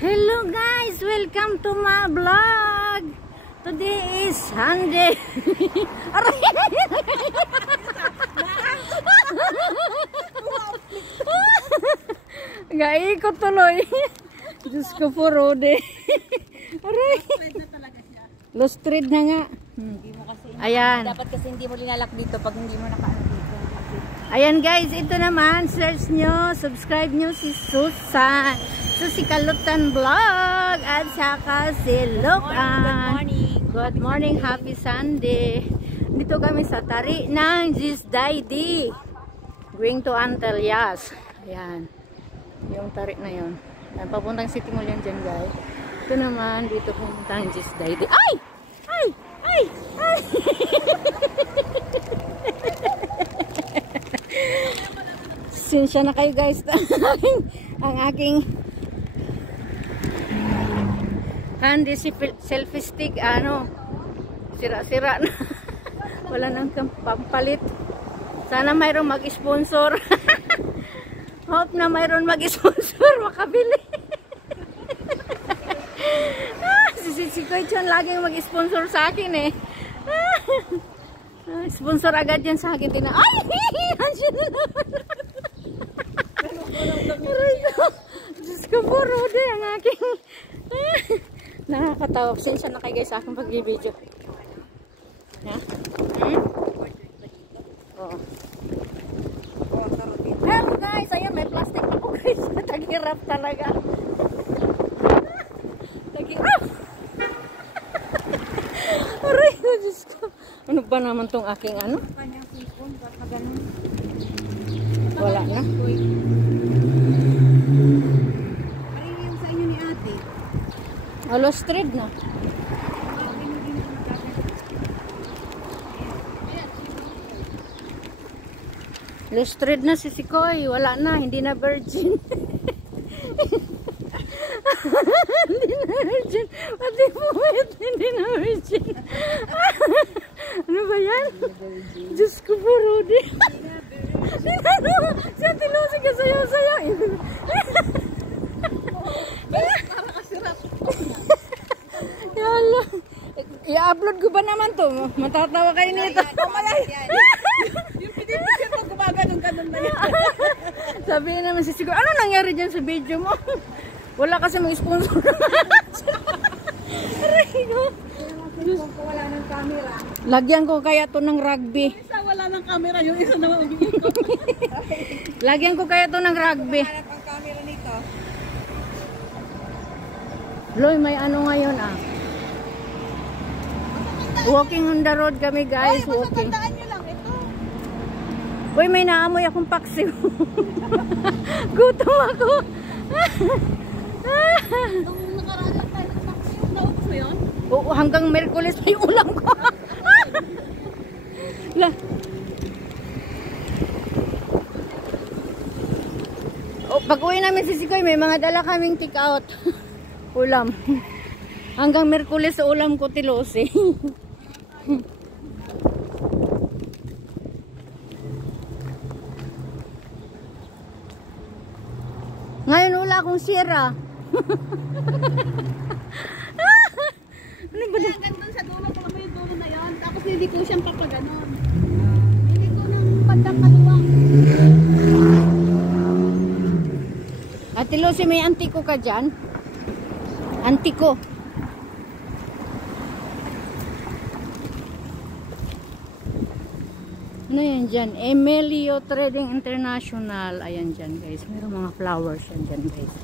Hello guys, welcome to my vlog. Today is Sunday. Gaikot tuloy. Diyos ko po, Rode. Lost thread na nga. Ayan. Dapat kasi hindi mo linalak dito pag hindi mo nakaano dito. Ayan guys, ito naman. Search nyo, subscribe nyo si Susan. Si Kalutan Vlog at saka si Lukan. Good morning, happy Sunday. Dito kami sa tari ng Jisdaydi. Going to Antillas. Ayan. Yung tari na yun. Ayan, papuntang City Mall yan dyan guys. Ito naman, dito puntang Jisdaydi. Ay! Ay! Ay! Ay! Sinsya na kayo guys. Ang aking handy selfie stick, sira-sira na. Wala nang pampalit. Sana mayroong mag-sponsor. Hope na mayroong mag-sponsor makabili. Si Koy Chon laging mag-sponsor sa akin eh. Sponsor agad yan sa akin. Ay! Hansya na naman. Diyos ko po, Rode, ang aking nakakatawa. Pasensya na kayo guys sa aking pag-video. Ha? Oo. Hello guys, ayun may plastic ako guys. Tagirap talaga. Tagirap. Aray ko, Diyos ko. Ano ba naman tong aking ano? Kanyang sipon, ba't na ganun? Wala na. Ano yung sa inyo ni ate? Lost thread na. Lost thread na si Sikoy. Wala na. Hindi na virgin. Hindi na virgin. Pati puwet. Hindi na virgin. Ano ba yan? Diyos ko po, Rudy. Si Ate Lucy ka sayaw-sayaw. Yala. I-upload ko ba naman to? Matatawa kayo nito. Yung pinipicture mo gumaganong-ganon na yan. Sabihin naman si Siguro, ano nangyari dyan sa video mo? Wala kasi mag-sponsor. Aray ko. Wala ng camera. Lagyan ko kaya to ng rugby. Isa wala ng camera, yung isa naman umiikot. Lagyan ko kaya to ng rugby. Wala pang camera nito. Loy, may ano ngayon ah. Walking on the road kami guys. Ay, walking. tandaan nyo lang ito. Uy, may naamoy akong paksiw. Gutom ako. Nung nakaraan lang tayo ng taxi, naubos mo yun? Oo, hanggang Merkulis may ulam ko. Pag uwi namin si Sikoy, may mga dala kaming take out. Ulam. Hanggang Merkulis sa ulam ko tilosi. Ngayon wala akong sira. Ano ba na? Gandun sa dulo, kung may dulo na yan. Tapos hindi ko siyang papaganon. Hindi ko ng bandang kaluwang. Ate Lucy, may antiko ka dyan? Antiko. Ano yan dyan? Emilio Trading International. Ayan dyan guys. Mayroong mga flowers yan dyan guys.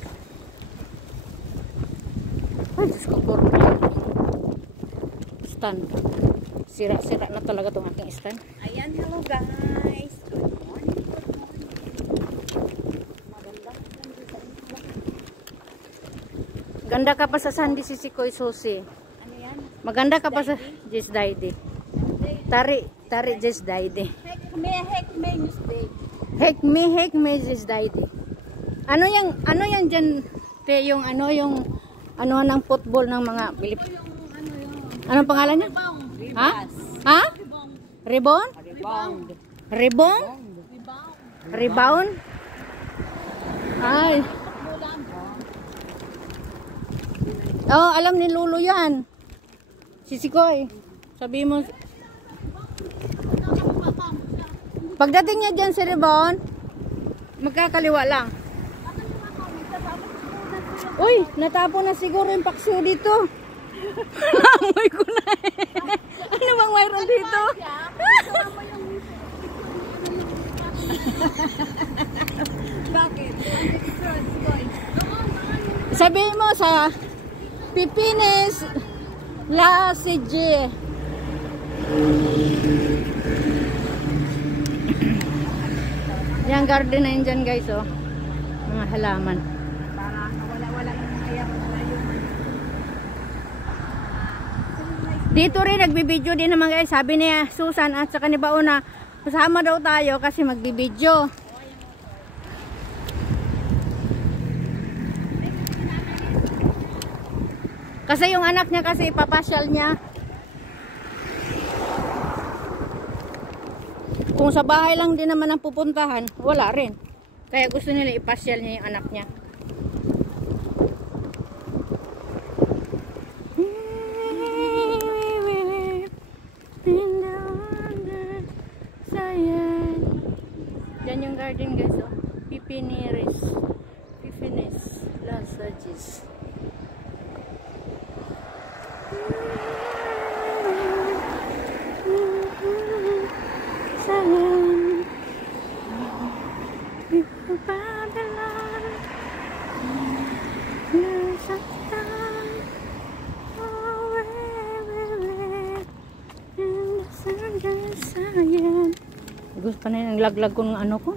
Ay, Diyos ko po. Stand. Sira-sira na talaga itong aking stand. Ayan, hello guys. Good morning, good morning. Maganda. Ganda ka pa sa Sandy Sisikoy Susi. Ano yan? Maganda ka pa sa Jisdaydi. Tari Jisdaydi. Hekme Newsday. Hekme Jisdaydi. Ano yang dyan, te, yung ng football ng mga Pilip. Anong pangalan niya? Ha? Ha? Rebound? Rebound? Rebound? Ay. Oh, alam ni Lolo yan. Sisikoy. Sabi mo. Pagdating niya dyan si Rebon, magkakaliwa lang. Uy, natapo na siguro yung paksiw dito. Amoy ko na eh. Ano bang mayroon dito? Bakit? Sabihin mo sa Pipines La CG. Yang garden na yun dyan guys, oh. Mga halaman. Para wala-wala yung kaya Dito rin nagbibideo din naman guys. Sabi niya Susan at saka ni Baona, kasama daw tayo kasi magbibideo. Kasi yung anak niya kasi ipapasyal niya. Kung sa bahay lang din naman ang pupuntahan, wala rin. Kaya gusto nila ipasyal niya yung anak niya. Yan yung garden guys, oh. Pipines Lasages. Gusto pa na yung laglag ko ng ano ko.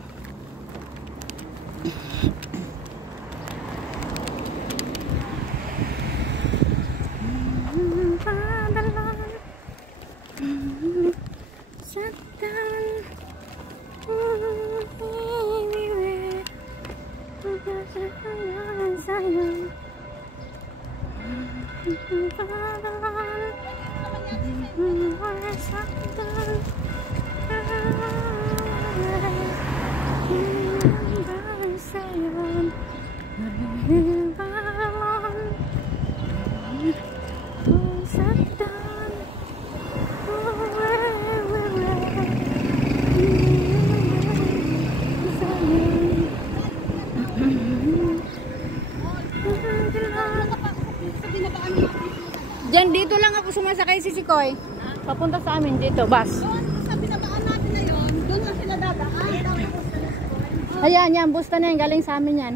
Diyan dito lang ako sumasakay si Sikoy. Papunta sa amin dito, bus. doon sa binabaan natin na yun, doon lang sila dadaan. Ayan, yan, bus na yan, galing sa amin yan.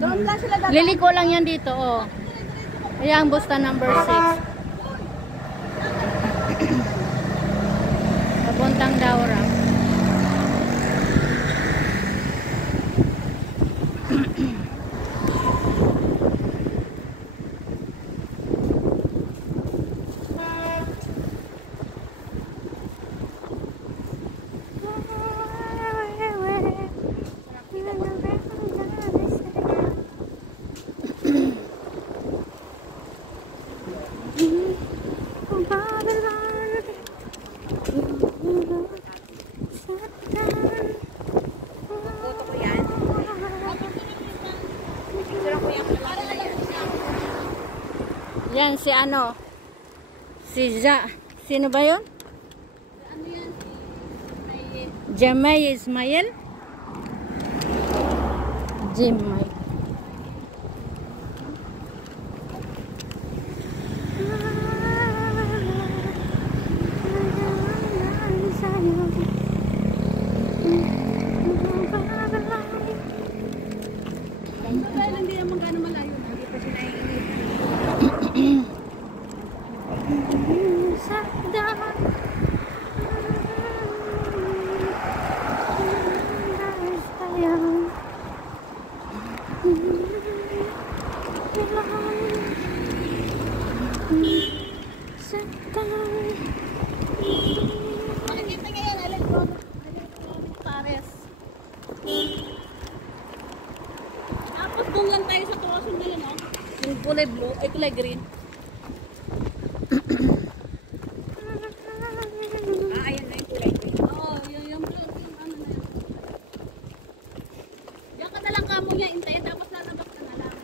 Doon lang sila dadaan. Liliko lang yan dito, oh. Ayan, bus na number 6. Papuntang Daura. Yan si ano? Si sino ba 'yon? Ano yan? Jamay Ismail? Jamay. Dahil hindi naman gano'ng malayo na. Hindi pa sila makikita ngayon, electronic pares. Tapos doon lang tayo sa tuwason nila, no? Yung kulay blue, ay kulay green. Ayan na yung kulay green. Oo, yung blue, yung ano na yun. Diyan ka na lang kamo niya, intayin, tapos lalabas ka na lang.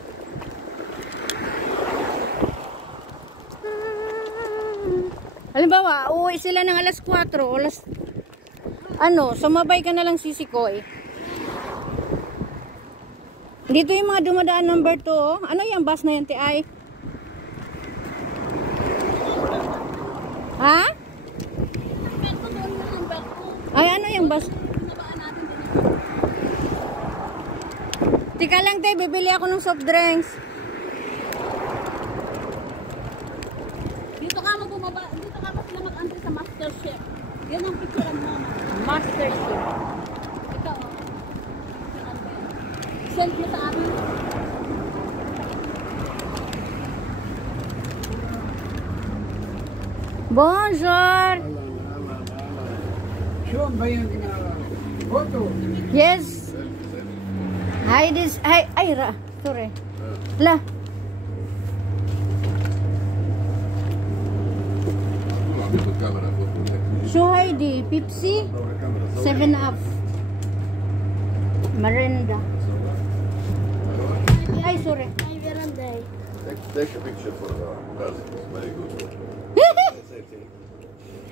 Halimbawa, uuwi sila ng alas 4, alas... Ano, sumabay ka na lang sisikoy. Dito yung mga dumadaan number 2, oh. Ano yung bus na yan, Tiay? Ha? Ay, ano yung bus? Tika lang, Tay, bibili ako ng soft drinks. Dito ka magbumaba, dito ka pa sila mag-antay sa Master Chef. Yan ang picturean mo. Master Chef. Ikaw, oh. Send mo sa amin. Bonjour! Sure ba yung photo? Yes! Hi, ay, sorry. La. Show Heidi, Pepsi, 7 Up. Merenda. Ay, sorry. Ay, veranday. Take a picture for us. It's very good.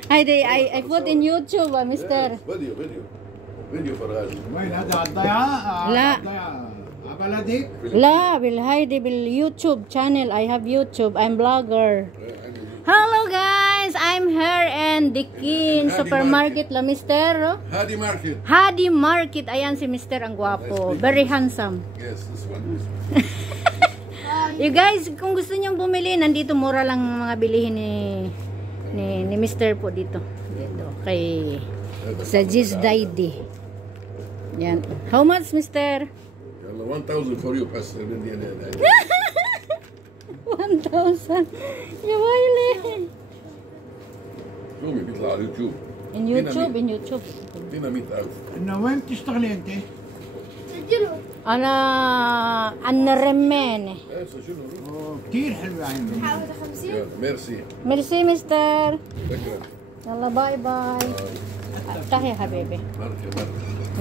Heidi, I put in YouTube, mister. Yes, video for us. May nadadaya. La. Abaladik. La, will Heidi, will YouTube channel. I have YouTube. I'm blogger. Hello guys, I'm here and Dikin Hadi Supermarket la mister. Hadi Market. Hadi Market. Ayan si mister ang gwapo. Very handsome. Yes, this one. You guys, kung gusto niyong bumili, nandito mura lang ang mga bilihin ni mister po dito. Dito kay sa Giz Daidi. Yan. How much, mister? 1,000 for you, Pastor. 1,000. Yawaili. شو بيطلع على اليوتيوب In YouTube, in YouTube. فينا 100,000 إنه وين تشتغل أنت؟ Ana anremen. شنو كتير حلوة عندي. يلا ميرسي Merci, mister. شكرا Yalla, bye-bye. Tahi, habibi. مرحبا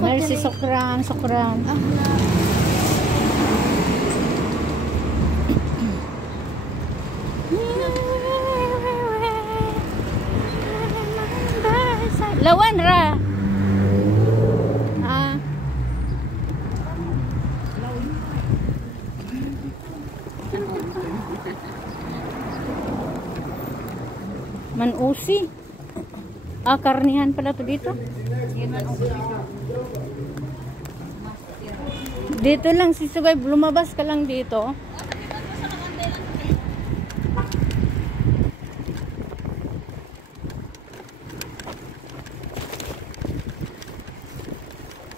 Merci, sukran, sukran. Lawan ra. Ah. Manusi. Ah, karnihan pala to dito. Dito lang si Subay, lumabas ka lang dito.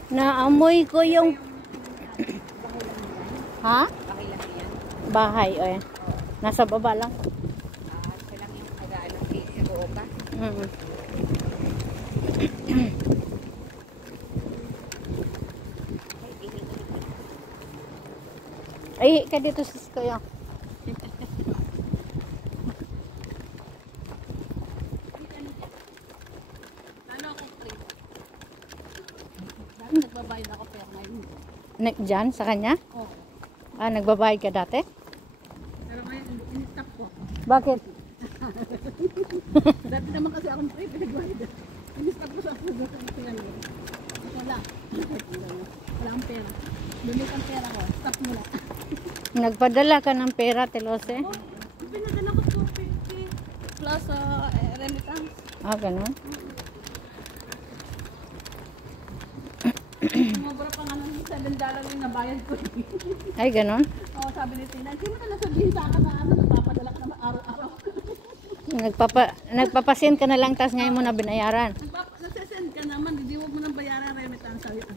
Naamoy ko yung ha? Bahay, eh. Nasa baba lang. Mm. Ay, ka dito sis kuya. Ano ako free? Dami nagbabayad ako pero ngayon. Diyan, sa kanya? Oo. Ah, nagbabayad ka dati? Pero ngayon, in-stop ko. Bakit? Dati naman kasi akong free, pinagbayad. In-stop ko sa ako. Wala. Wala akong pera. Lumit ang pera ko. Stop mo lang. Nagpadala ka ng pera, Telose? Pinadala ko 250 plus remittance. Ah, ganun? Sumobra pa nga ng $7 yung nabayad ko. Ay, ganun? Oo, sabi ni Tina, hindi mo na nasabihin sa akin na nagpapadala ka naman araw-araw. Nagpapasend ka na lang, tas ngayon mo na binayaran. Nagsasend ka naman, hindi mo nang bayaran remittance sabi ko.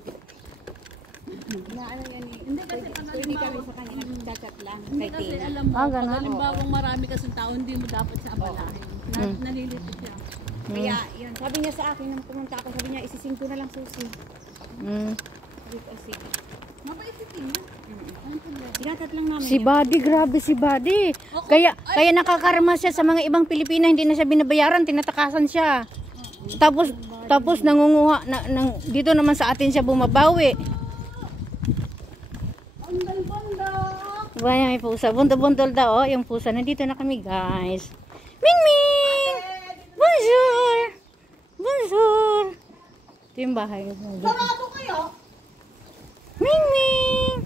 Na ano yan eh. Hindi kasi pag Hindi kami sa kanya nagchat lang hindi kay kasi Tina. alam mo, Ah, pag ganun. halimbawa marami kasing tao, hindi mo dapat siya abalahin. Nalilito siya. Kaya yun, sabi niya sa akin nung pumunta ako, sabi niya isising ko na lang susi. Mm. Sabi ko, sige. Mabait si Tina. Anong problema? Tinatat lang namin Si yan. Buddy, grabe si Buddy. Kaya nakakarma siya sa mga ibang Pilipina, hindi na siya binabayaran, tinatakasan siya. Tapos nangunguha, dito naman sa atin siya bumabawi. Baya may pusa. Buntol-buntol daw, oh, yung pusa. Nandito na kami, guys. Ming Ming! Ito yung bahay. Sarado kayo? Ming Ming!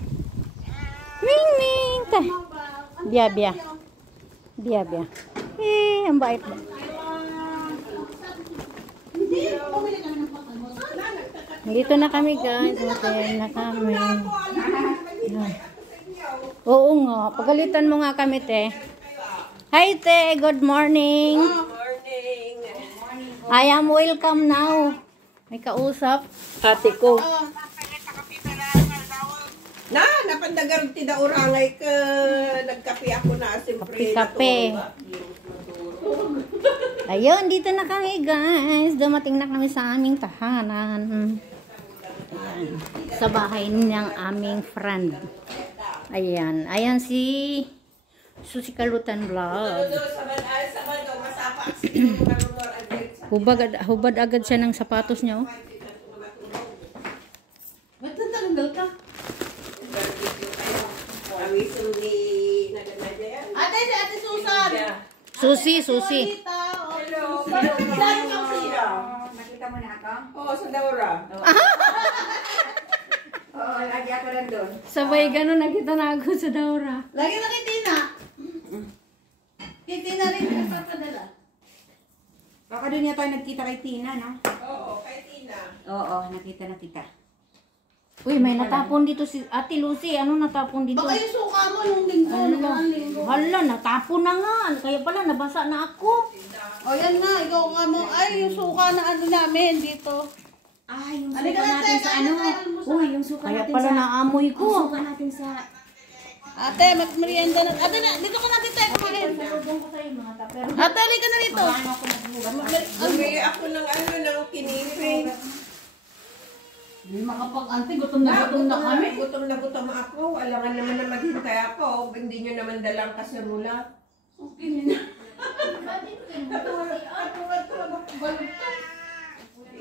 Ming Ming! Biya, biya. Biya, biya. Eh, ang bait ba? Hindi, pumili kami ng patamo. Dito na kami guys. Hotel na kami. Oo nga. Pagalitan mo nga kami, te. Hi, te. Good morning. Morning. I am welcome now. May kausap. Ate ko. Napandagar ti da orangay ka nagkape ako na siyempre. Kape. Ayun, dito na kami guys. Dumating na kami sa aming tahanan. Ayan. Sa bahay ng aming friend. Ayan. Ayan si Susi Kalutan Vlog. Hubad agad siya ng sapatos niya. Oh. Ba't natanggal ka? Ate, si Ate Susan! Susi, Susi. Hello. Nakita mo na ako? Oo, sa Daura. Oo, lagi ako rin doon. Sabay ganun nakita na ako sa Daura. Lagi na kay Tina. Kay Tina rin nagpapadala. Baka doon niya tayo nagkita kay Tina, no? Oo, kay Tina. Oo, nakita na kita. Uy, may natapon dito si Ate Lucy. Ano natapon dito? Baka yung suka mo nung linggo. Nakaraan linggo. Hala, natapon na nga. Kaya pala, nabasa na ako. O yan nga, ikaw nga mo. Ay, yung suka na ano namin dito. Ah, yung Halika suka na, natin te, sa kain ano? na tayo, almusal. Uy, yung suka Kaya natin pala sa... naamoy Yung ko. suka natin sa... Ate, merienda na. Ate, dito ka natin tayo kumain. Salubong ko sa'yo mga tapero. Ate, halika na dito. Paano ako nagbugas? Bumili ako ng ng kiniping. Hindi makapag-ante, gutom na kami. Gutom na gutom ako. Alangan naman na maghintay ako. Hindi nyo naman dalang kaserula. Okay na.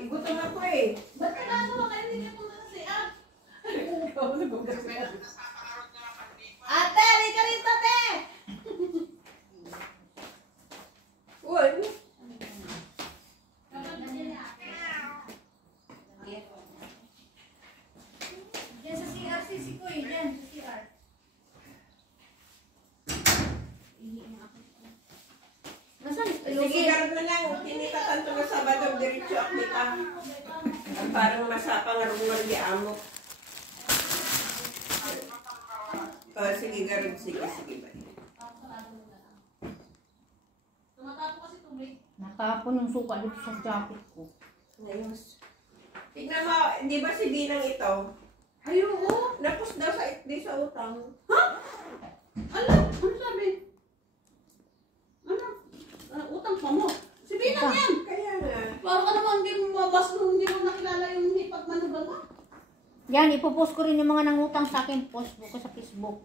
Gutom ako eh. Ba't kailangan mo kayo hindi niya pumunta si Ate, halika rito, ate! Uwan. Yan sa CRCC ko eh. Yan sa CR. Nasaan? Sige, garot na lang. Tinitatan to na Sabado. Diretso ako dito. Parang masapang arungan di amo. Sige, garot. Sige, sige ba? Tumatapo kasi tubig. Natapon yung suka dito sa jacket ko. Ayos. Tignan mo, di ba si Dinang ito? Ay, oo. Napos daw sa utang. Ano? Ano sabi? Ano? Utang pa mo. Si Binang yan. Kaya nga. Parang ka naman hindi mo mabas nung hindi mo nakilala yung hipag manugal mo. Yan, ipopost ko rin yung mga nangutang sa akin. Post ko sa Facebook.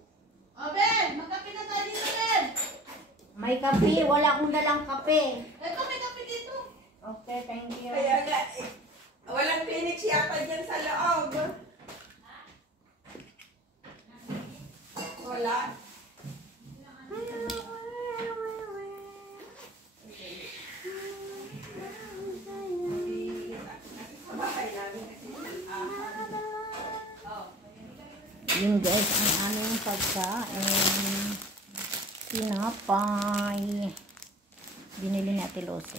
O, Ben! Magkape na tayo dito, Ben! May kape. Wala akong dalang kape. Ito, may kape dito. Okay, thank you. Kaya nga, walang Phoenix yata dyan sa loob. Wala. Sa bahay namin kasi Yun guys, ang aming pagkain. Tinapay. Binili ni Ate Lose.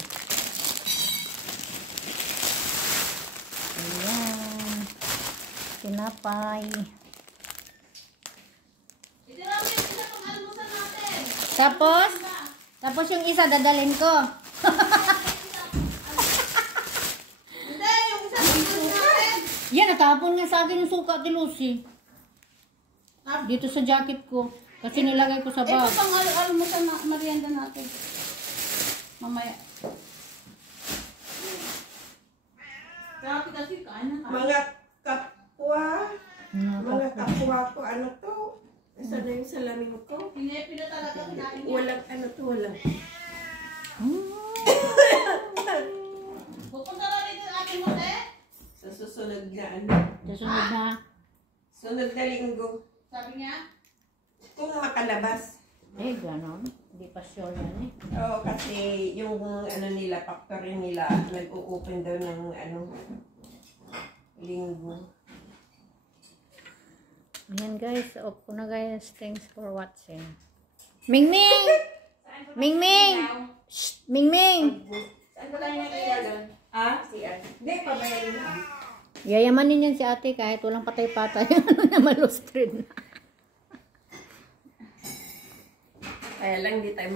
Ayan. Tinapay. Itirami sila pang almusal natin. Tapos yung isa dadalhin ko. Hindi, yung isa almusal natin. Yan, natapon nga sa akin yung suka, Ate Lucy. Dito sa jacket ko. Kasi nilagay ko sa Ito bag. pang almusal na merienda natin. Mamaya. Grabe kasi, kain na tayo. mga kapwa. Mga kapwa ko, ano to? Isa na yung salamin ko. Pinipila talaga kinain niya. Walang ano to, walang. Pupunta na rin yung ating mote. Sa susunod na ano. Susunod na. Sunod na linggo. Sabi niya, Kung makalabas. Eh, ganon. Hindi pa sure yan eh. Oo, kasi yung ano nila, factory nila, nag-o-open daw ng ano, Linggo. Ayan guys, off ko na guys. Thanks for watching. Mingming! Mingming! Shh! Mingming! Saan ba tayo nakikita doon? Ah? Hindi, pabayarin na. Yayamanin yan si ate kahit walang patay-patay. Ano na malustrid na. Kaya lang hindi tayo